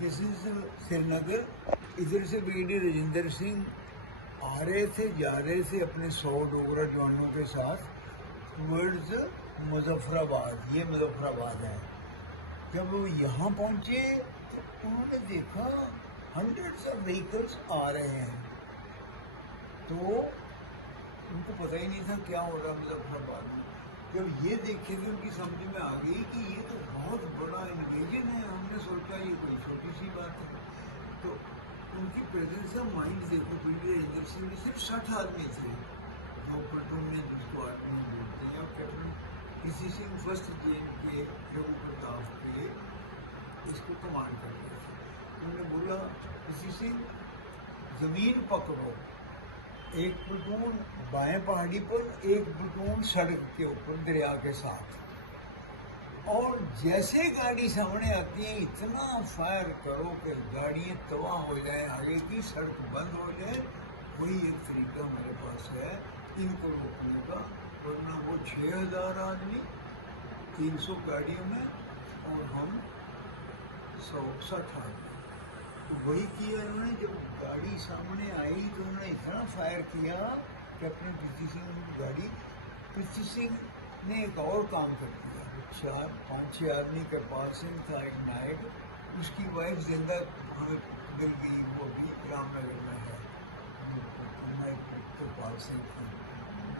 This is Srinagar. इधर से brigadier Rajendra Singh आ रहे थे, जा रहे थे अपने 100 डोगरा जवानों के साथ टूवर्ड्स मुजफ्फराबाद। ये मुजफ्फराबाद है। जब वो यहाँ पहुँचे तो उन्होंने देखा हंड्रेड्स ऑफ व्हीकल्स आ रहे हैं, तो उनको पता ही नहीं था क्या हो रहा मुजफ्फराबाद में। जब ये देखे तो उनकी समझ में आ गई कि ये तो बहुत बड़ा इन्वेजन है। हमने सोचा ये कोई छोटी सी बात है। तो उनकी प्रेजेंस ऑफ माइंड देखो, ब्रिगेडियर राजेंद्र सिंह में सिर्फ 60 आदमी थे, जो प्लेटून में जिसको आर्मी बोलते हैं, और कैप्टन पीसी सिंह फर्स्ट जेन के रघु प्रताप के इसको कमांड कर रहे थे। उन्होंने बोला पीसी सिंह जमीन पकड़ो, एक प्लटून बाएं पहाड़ी पर, एक प्लटून सड़क के ऊपर दरिया के साथ, और जैसे गाड़ी सामने आती है इतना फायर करो कि गाड़ियाँ तबाह हो जाए, आगे की सड़क बंद हो जाए। वही एक तरीका हमारे पास है इनको रोकने का। वरना वो 6000 आदमी 300 गाड़ियों में और हम 160 आदमी। तो वही किया उन्होंने। जब गाड़ी सामने आई तो उन्होंने इतना फायर किया कि अपने पीसी सिंह की गाड़ी, पीसी सिंह ने एक और काम कर दिया। 4-5-6 आदमी के पास था एक नाइट, उसकी वाइफ जिंदा हमें मिल गई, वो भी रामनगर में है, तो पास से थी,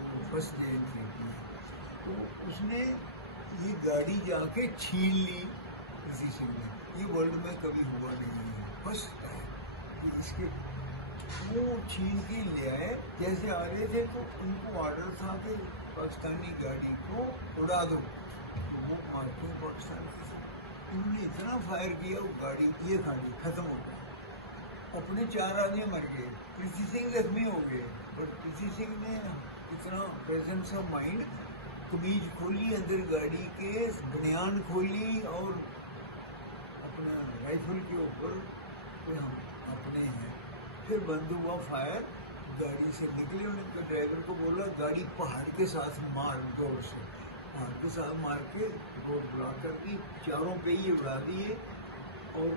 तो फर्स्ट जेल थी। तो उसने ये गाड़ी जाके छीन ली पीसी सिंह ने। ये वर्ल्ड में कभी हुआ नहीं है, फर्स्ट टाइम कि इसके वो छीन के ले आए। जैसे आ रहे थे तो उनको ऑर्डर था कि पाकिस्तानी गाड़ी को उड़ा दो, वो मार्किंग पाकिस्तान की थी। उन्होंने इतना फायर किया वो गाड़ी ये खाली खत्म हो गई। अपने 4 आदमी मर गए, पीसी सिंह जख्मी हो गए। पर पीसी सिंह ने इतना प्रेजेंस ऑफ माइंड, कमीज खोली, अंदर गाड़ी के बनियान खोली और अपने राइफल के ऊपर हम अपने हैं। फिर बंद हुआ फायर, गाड़ी से निकले। उन्होंने ड्राइवर को बोला गाड़ी पहाड़ के साथ मार, जोर से पहाड़ के साथ मार के रोड ब्लॉक कर दी, चारों पे ही उड़ा दिए। और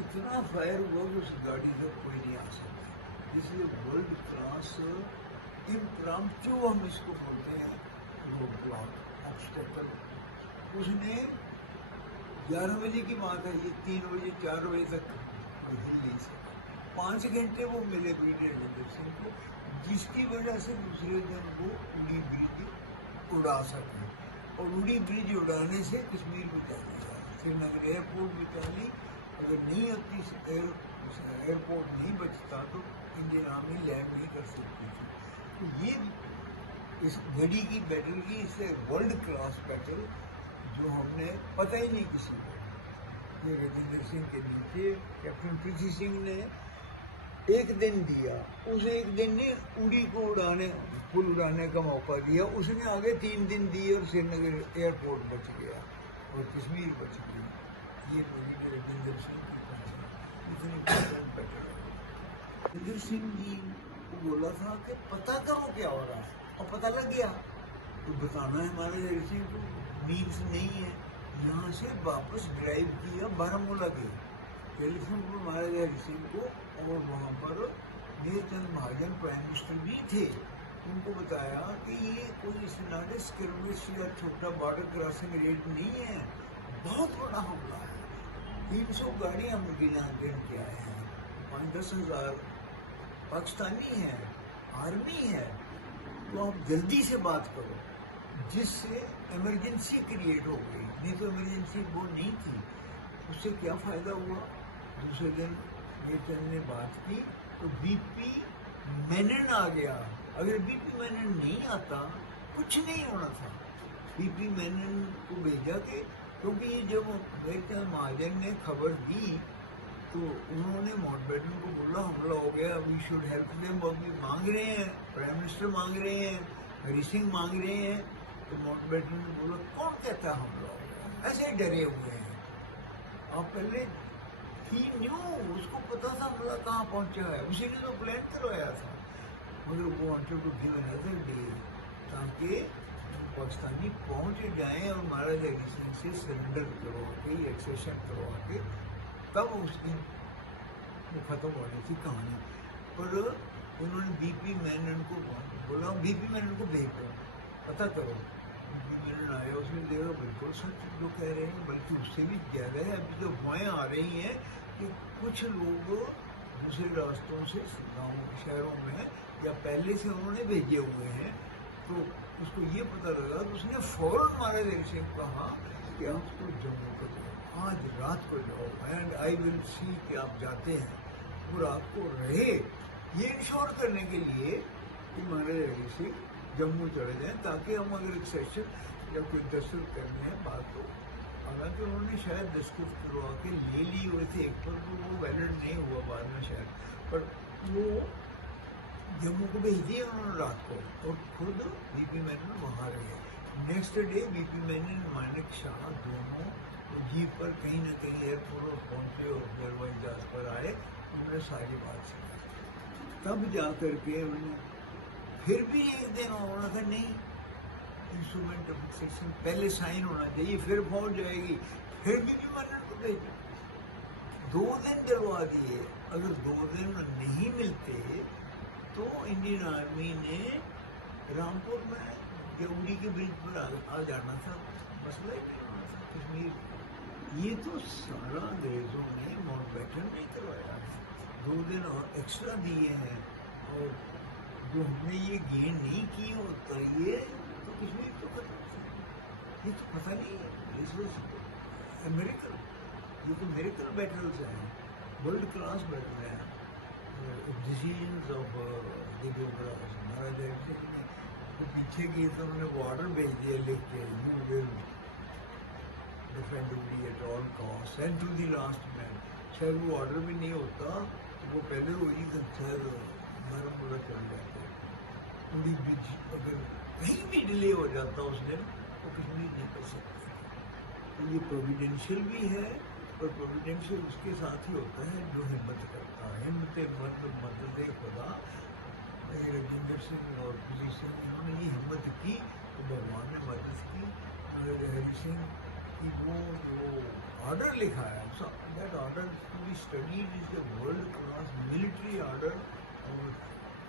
इतना फायर हुआ कि उस गाड़ी से कोई नहीं आ सकता। इसलिए वर्ल्ड क्लास इम्प्रॉम्प्टू हम इसको बोलते हैं, रोड ब्लॉक ऑब्स्टेकल। उसने 11 बजे की बात है, ये 3 बजे 4 बजे तक ही नहीं सका। 5 घंटे वो मिले ब्रिगेडियर राजेंद्र सिंह को, जिसकी वजह से दूसरे दिन वो उड़ी ब्रिज उड़ा सके। और उड़ी ब्रिज उड़ाने से कश्मीर बचा लिया, श्रीनगर एयरपोर्ट बचा ली। अगर नहीं होती एयरपोर्ट नहीं बचता तो इंडियन आर्मी लैंड नहीं कर सकती थी। तो ये इस घड़ी की बैटल की, इससे वर्ल्ड क्लास बैटल जो हमने पता ही नहीं किसी को। ये राजेंद्र सिंह के नीचे कैप्टन पीसी सिंह ने एक दिन दिया, उस एक दिन ने उड़ी को उड़ाने, पुल उड़ाने का मौका दिया। उसने आगे 3 दिन दिए और श्रीनगर एयरपोर्ट बच गया और कश्मीर बच गई। ये राजेंद्र सिंह की इतनी बेटर है। राजेंद्र सिंह जी को बोला था कि पता करो क्या हो रहा है, और पता लग गया। तो बताना है हमारे राजेंद्र सिंह को, मीन्स नहीं है। यहाँ से वापस ड्राइव किया बारामूला के, टेलीफोन पर महाराज हरि सिंह को, और वहाँ पर नीलचंद महाजन प्राइम मिनिस्टर भी थे। उनको बताया कि ये कोई नॉट स्किर्मिश या छोटा बॉर्डर क्रॉसिंग रेड नहीं है, बहुत बड़ा हमला है। 300 गाड़ियाँ हम गिना के आए हैं, 5-10 हज़ार पाकिस्तानी हैं, आर्मी है। तो आप जल्दी से बात करो, जिससे इमरजेंसी क्रिएट हो गई। नहीं तो इमरजेंसी वो नहीं थी। उससे क्या फ़ायदा हुआ? दूसरे दिन नीलचंद ने बात की तो बीपी मेनन आ गया। अगर बीपी मेनन नहीं आता कुछ नहीं होना था। बीपी मेनन को भेजा के, क्योंकि जब नीलचंद महाजन ने खबर दी तो उन्होंने माउंटबेटन को बोला हमला हो गया, वी शुड हेल्प देम। अभी मांग रहे हैं, प्राइम मिनिस्टर मांग रहे हैं, हरि सिंह मांग रहे हैं। तो माउंटबेटन ने बोला कौन कहता हमला हो गया, ऐसे डरे हुए हैं। आप पहले ही न्यू, उसको पता था हमला कहाँ पहुँचा है, उसी ने तो प्लान करवाया था। मगर वो wanted to give another day, ताकि पाकिस्तानी पहुँच जाएँ और महाराजा हरि सिंह से सरेंडर करवा के, एक्सेशन करवा के तब उसकी वो खत्म हो रही थी कहानी। पर उन्होंने बीपी मेनन को बोला, बीपी मेनन को भेज दो, पता करो। बीपी मेनन आया, उसने देखा बिल्कुल सच जो कह रहे हैं, बल्कि उससे भी ज़्यादा है। अभी तो अफवाहें आ रही हैं कि कुछ लोग दूसरे रास्तों से गाँव शहरों में या पहले से उन्होंने भेजे हुए हैं। तो उसको ये पता लगा तो उसने फौरन महाराज हरि सिंह को कहा कि आप तो जम्मू को जाओ, आज रात को जाओ, एंड आई विल सी कि आप जाते हैं और आपको रहे, ये इंश्योर करने के लिए कि महाराज हरि सिंह जम्मू चले जाएं, ताकि हम अगर एक सेशन या कोई दस्तखत करने हैं बात तो। हालांकि उन्होंने शायद दस्तखत करवा के ले लिए हुए थे एक पर, तो वो वैलिड नहीं हुआ बाद में शायद, पर वो जम्मू को भेज दिया उन्होंने रात को, और खुद बीपी मेनन वहाँ रहे। Next day BP Menon Manik Shah दोनों जीप पर कहीं ना कहीं एयरपोर्ट पहुँचे और फिर वही जहाज पर आए। उन्होंने सारी बात सुनी, तब जा कर के उन्होंने फिर भी एक दिन उन्होंने कहा नहीं, इंस्ट्रूमेंट ऑफ फिक्सेशन पहले साइन होना चाहिए, फिर पहुँच जाएगी। फिर बीपी मेनन को भेजा, 2 दिन दिलवा दिए। अगर 2 दिन नहीं मिलते तो इंडियन आर्मी ने रामपुर में गेवड़ी के ब्रिज पर आ जाना था, मसला ही नहीं होना था कश्मीर। ये तो सारा अंग्रेजों ने माउंटबेटन नहीं करवाया, 2 दिन और एक्स्ट्रा दिए हैं, और जो हमने ये गेन नहीं की होता ये तो कश्मीर तो खत्म था। ये तो पता नहीं है, इस वजह अमेरिकन, ये तो मेरिकल बैटल्स हैं, वर्ल्ड क्लास बैटल हैं। डिसीजंस ऑफ महाराज हरि सिंह ने तो पीछे की तो उन्होंने वो ऑर्डर भेज दिया लिख के, you will defend duty at all cost and to the last man. शायद वो ऑर्डर भी नहीं होता तो वो पहले वही शायद बारामूला चल जाता। पूरी ब्रिज अगर कहीं भी डिले हो जाता उस दिन तो कश्मीर नहीं कर सकता। तो ये प्रोविडेंशियल भी है, और प्रोविडेंशियल उसके साथ ही होता है जो हिम्मत करता है। हिम्मत मदद खुदा, राजेंद्र सिंह और पीली सिंह, इन्होंने ये हिम्मत की तो भगवान ने मदद की। महाराज हरि सिंह की वो जो ऑर्डर लिखा है, that order to be studied is the world class military order और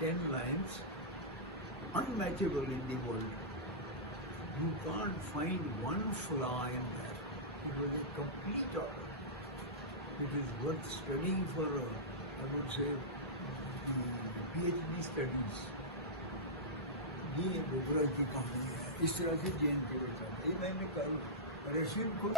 10 lines, unmatchable in the world. You can't find one flaw in that. It was a complete order. It is worth studying for, I would say, PhD studies. ये डोगरा की कहानी है, इस तरह से जैन के ये मैंने कल रशियन को